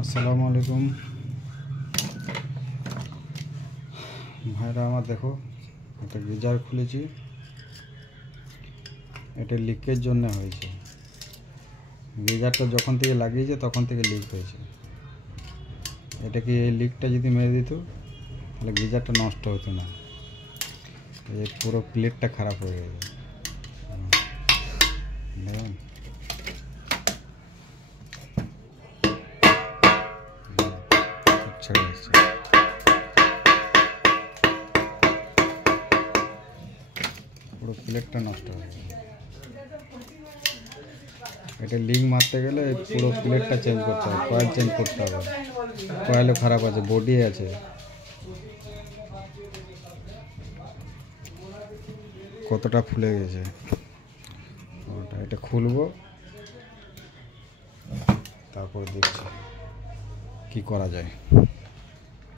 আসসালামু আলাইকুম ভাইরা আমার, দেখো একটা গিজার খুলেছি। এটা লিকের জন্য হয়েছে। গিজারটা যখন থেকে লাগিয়েছে তখন থেকে লিক হয়েছে। এটাকে এই লিকটা যদি মেরে দিত তাহলে গিজারটা নষ্ট হতো না। এই পুরো প্লেটটা খারাপ হয়ে গেছে। দেখুন, ছেড়ে যাচ্ছে। পুরো প্লেটটা নষ্ট হয়ে গেছে। এটা লিক মারতে গেলে পুরো প্লেটটা চেঞ্জ করতে হবে, কয়েল চেঞ্জ করতে হবে। কয়েলও খারাপ আছে, বডি আছে। কতটা ফুলে গেছে ওটা। এটা খুলবো, তারপর দেখছি কি করা যায়।